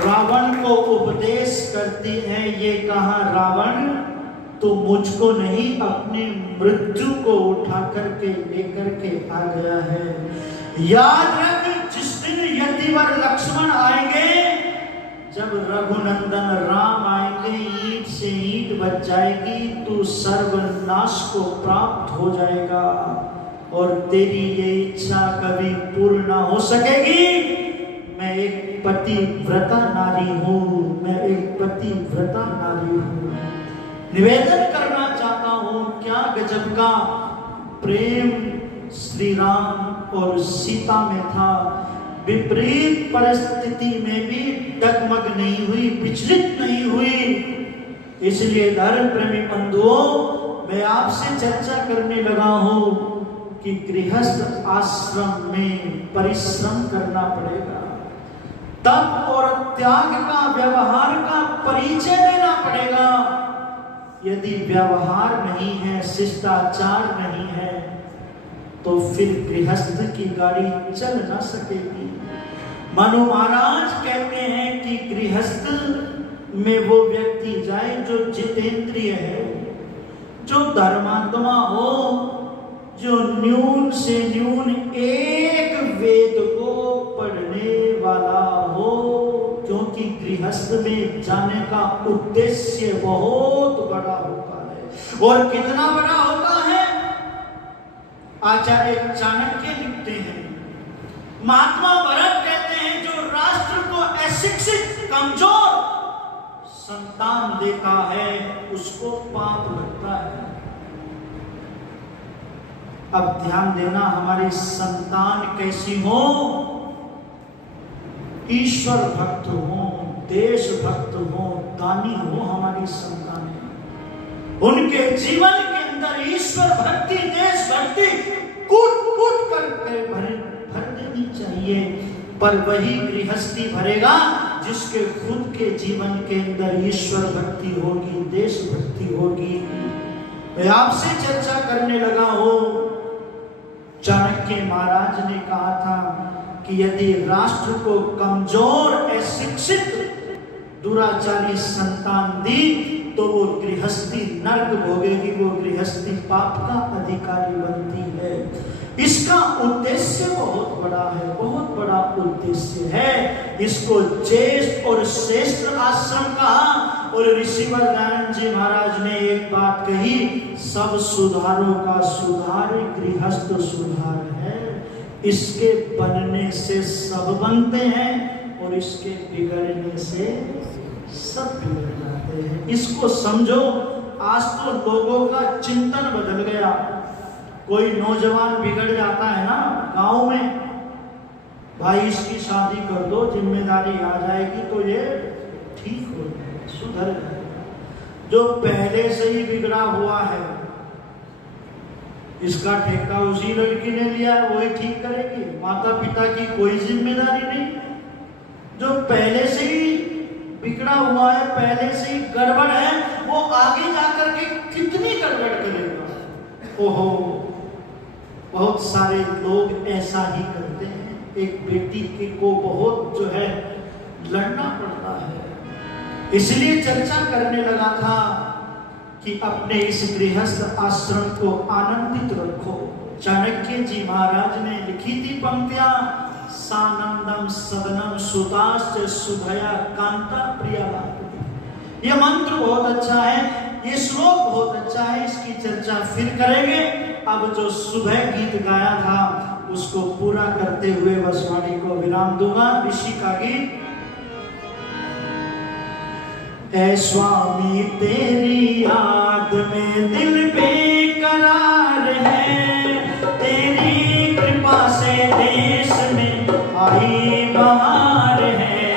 रावण को उपदेश करती है, ये कहा रावण तो मुझको नहीं अपनी मृत्यु को उठा करके लेकर के आ गया है। याद रख, जिस दिन यतिवर लक्ष्मण आएंगे, जब रघुनंदन राम आएंगे, ईंट से ईंट बच जाएगी, तू सर्वनाश को प्राप्त हो जाएगा और तेरी ये इच्छा कभी पूर्ण ना हो सकेगी। मैं एक पतिव्रता नारी हूँ, मैं एक पतिव्रता नारी हूँ। निवेदन करना चाहता हूँ, क्या गजब का प्रेम श्री राम और सीता में था। विपरीत परिस्थिति में भी डगमग नहीं हुई, विचलित नहीं हुई। इसलिए धर्म प्रेमी बंधुओं, मैं आपसे चर्चा करने लगा हूँ कि गृहस्थ आश्रम में परिश्रम करना पड़ेगा, तप और त्याग का, व्यवहार का परिचय देना पड़ेगा। यदि व्यवहार नहीं है, शिष्टाचार नहीं है, तो फिर गृहस्थ की गाड़ी चल ना सकेगी। मनु महाराज कहते हैं कि गृहस्थ में वो व्यक्ति जाए जो जितेंद्रिय है, जो धर्मात्मा हो, जो न्यून से न्यून एक वेद को पढ़ने वाला हो, क्योंकि गृहस्थ में जाने का उद्देश्य बहुत बड़ा होता है। और कितना बड़ा होता है, आचार्य चाणक्य लिखते हैं, महात्मा भरत कहते हैं, जो राष्ट्र को अशिक्षित कमजोर संतान देता है उसको पाप लगता है। अब ध्यान देना, हमारी संतान कैसी हो, ईश्वर भक्त हो, देश भक्त हो, दानी हो हमारी संतानें। उनके जीवन के अंदर ईश्वर भक्ति, देश भक्ति कूट कूट करके भर देनी चाहिए। पर वही गृहस्थी भरेगा जिसके खुद के जीवन के अंदर ईश्वर भक्ति होगी, देश भक्ति होगी। मैं आपसे चर्चा करने लगा हूं, चाणक्य महाराज ने कहा था कि यदि राष्ट्र को कमजोर, अशिक्षित, दुराचारी संतान दी तो वो गृहस्थी नर्क भोगेगी, वो गृहस्थी पाप का अधिकारी बनती है। इसका उद्देश्य बहुत बड़ा है, बहुत बड़ा उद्देश्य है। इसको ज्येष्ठ और श्रेष्ठ आश्रम कहा। और ऋषिवर दयानंद जी महाराज ने एक बात कही, सब सुधारों का सुधार गृहस्थ सुधार है। इसके बनने से सब बनते हैं और इसके बिगड़ने से सब बिगड़ जाते हैं। इसको समझो। आज तो लोगों का चिंतन बदल गया। कोई नौजवान बिगड़ जाता है ना गांव में, भाई इसकी शादी कर दो, जिम्मेदारी आ जाएगी तो ये ठीक हो जाएगा, सुधर जाएगा। जो पहले से ही बिगड़ा हुआ है, इसका ठेका उसी लड़की ने लिया, वही ठीक करेगी, माता पिता की कोई जिम्मेदारी नहीं। जो पहले से ही बिगड़ा हुआ है, पहले से ही गड़बड़ है, वो आगे जाकर के कितनी गड़बड़ करेगा। ओहो, बहुत सारे लोग ऐसा ही करते हैं। एक बेटी को बहुत जो है लड़ना पड़ता है। इसलिए चर्चा करने लगा था कि अपने इस गृहस्थ आश्रम को आनंदित रखो। चाणक्य जी महाराज ने लिखी थी पंक्तियां, सानंदम सदनम सुताश्च सुधया कांता प्रिया। यह मंत्र बहुत अच्छा है, ये श्लोक बहुत अच्छा है, इसकी चर्चा फिर करेंगे। अब जो सुबह गीत गाया था उसको पूरा करते हुए बस वाणी को विराम दूंगा। ऋषि का गीत, ऐ स्वामी तेरी याद में दिल बेकरार है, तेरी कृपा से देश में आई बहार है।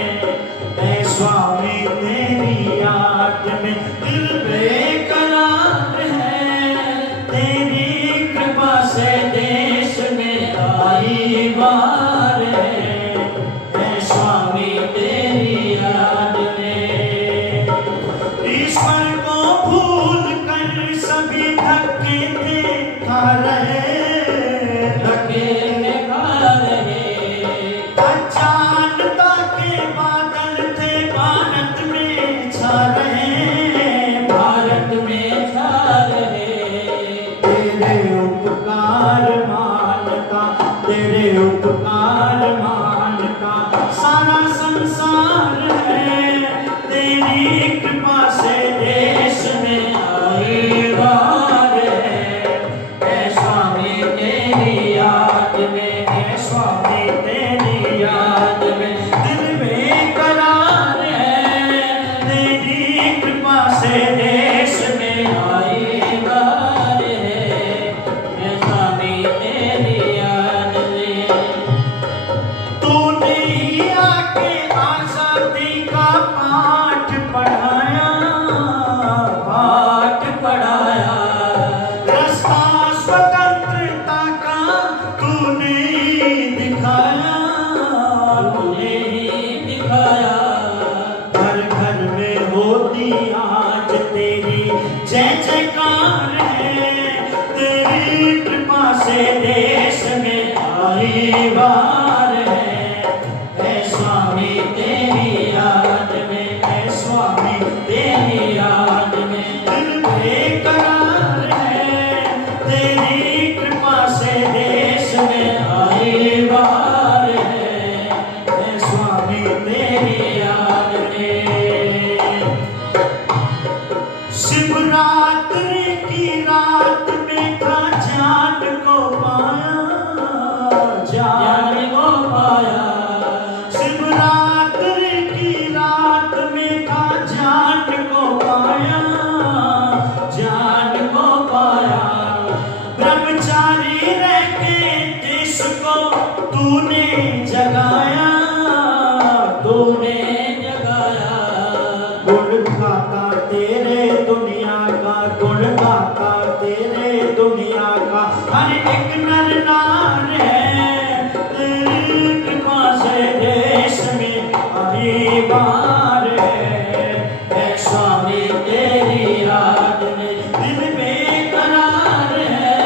ऐ स्वामी तेरी याद में दिल बेकरार है, तेरी कृपा से देश में आई बहार है। ऐ स्वामी तेरी याद में ईश्वर को भूल कर सभी धक्के खा रहे, धक्के खा रहे। उपकार मानता सारा संसार है, तेरी कृपा से देश में आई बार है स्वामी तेरी याद में, है स्वामी तेरी याद में दिल बेकरार है, तेरी कृपा से देश में आई बार है स्वामी तेरी याद में। तूने ही आके आजादी का पाठ पढ़ाया, पाठ पढ़ाया, रास्ता स्वतंत्रता का तूने ही दिखाया, तूने ही दिखाया। घर घर में होती आज तेरी जय जयकार है, तेरी कृपा से देश में आई बार है स्वामी तेरी याद में, है स्वामी तेरी याद में दिल बेकरार है, तेरी कृपा से देश में आई बार है स्वामी तेरी याद में। शिवरात्रि की रात में था जान को पाया, जान को पाया। शिवरात्रि की रात में था जान को पाया, जान को पाया। ब्रह्मचारी रह के देश को तूने जगाया, तूने जगाया। गुण गाता तेरे दुनिया का, गुण गाता तेरे दुनिया का हर एक नर नार है, तेरी कृपा से देश में आई बार है स्वामी तेरी याद में दिल बेकरार है,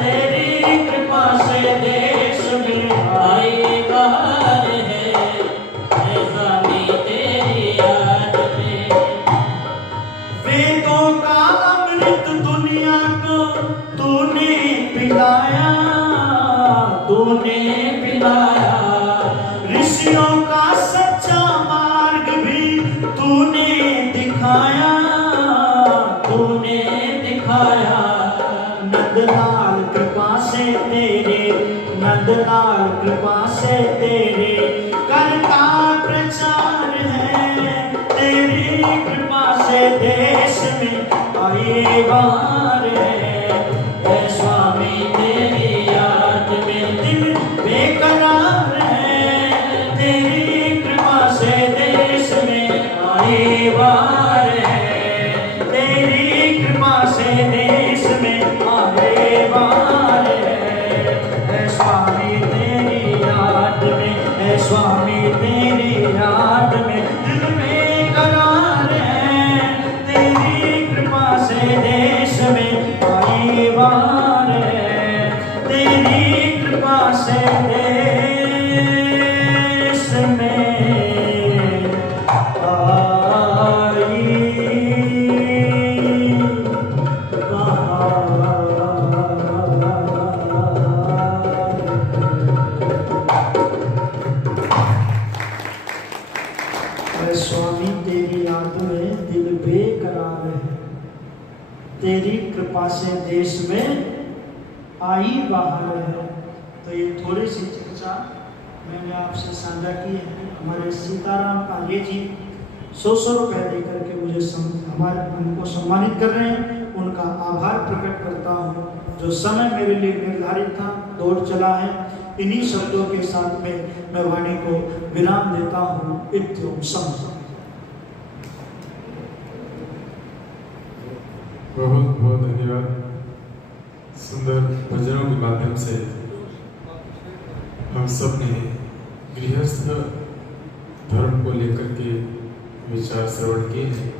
तेरी कृपा से देश में आई बार है स्वामी तेरी याद में। वेदों का अमृत दुनिया को तूने पिलाया, तूने पिलाया। ऋषियों का सच्चा मार्ग भी तूने दिखाया, तूने दिखाया। नंदलाल कृपा से तेरे, नंदलाल कृपा से तेरे करता प्रचार है, तेरी कृपा से देश में आई बार है स्वामी तेरी याद में दिल बेकरार है, तेरी कृपा से देश में आई बार है, तेरी कृपा से देश में आई बार है स्वामी तेरी याद में, है स्वामी तेरी याद में दिल बेकरार है, तेरी कृपा से देश में आई बार है, तेरी कृपा से देश में आई बार। स्वामी तेरी याद में दिल बेकरार है, तेरी कृपा से देश में आई बाहर है। तो ये थोड़ी सी चर्चा मैंने आपसे साझा की है। हमारे सीताराम आर्य जी 100 रुपये देकर के मुझे हमारे उनको सम्मानित कर रहे हैं, उनका आभार प्रकट करता हूँ। जो समय मेरे लिए निर्धारित था दौड़ चला है। इन्हीं शब्दों के साथ में मैं वाणी को विराम देता हूँ। इत्युम सम। बहुत बहुत धन्यवाद। सुंदर भजनों के माध्यम से हम सब ने गृहस्थ धर्म को लेकर के विचार श्रवण किए हैं।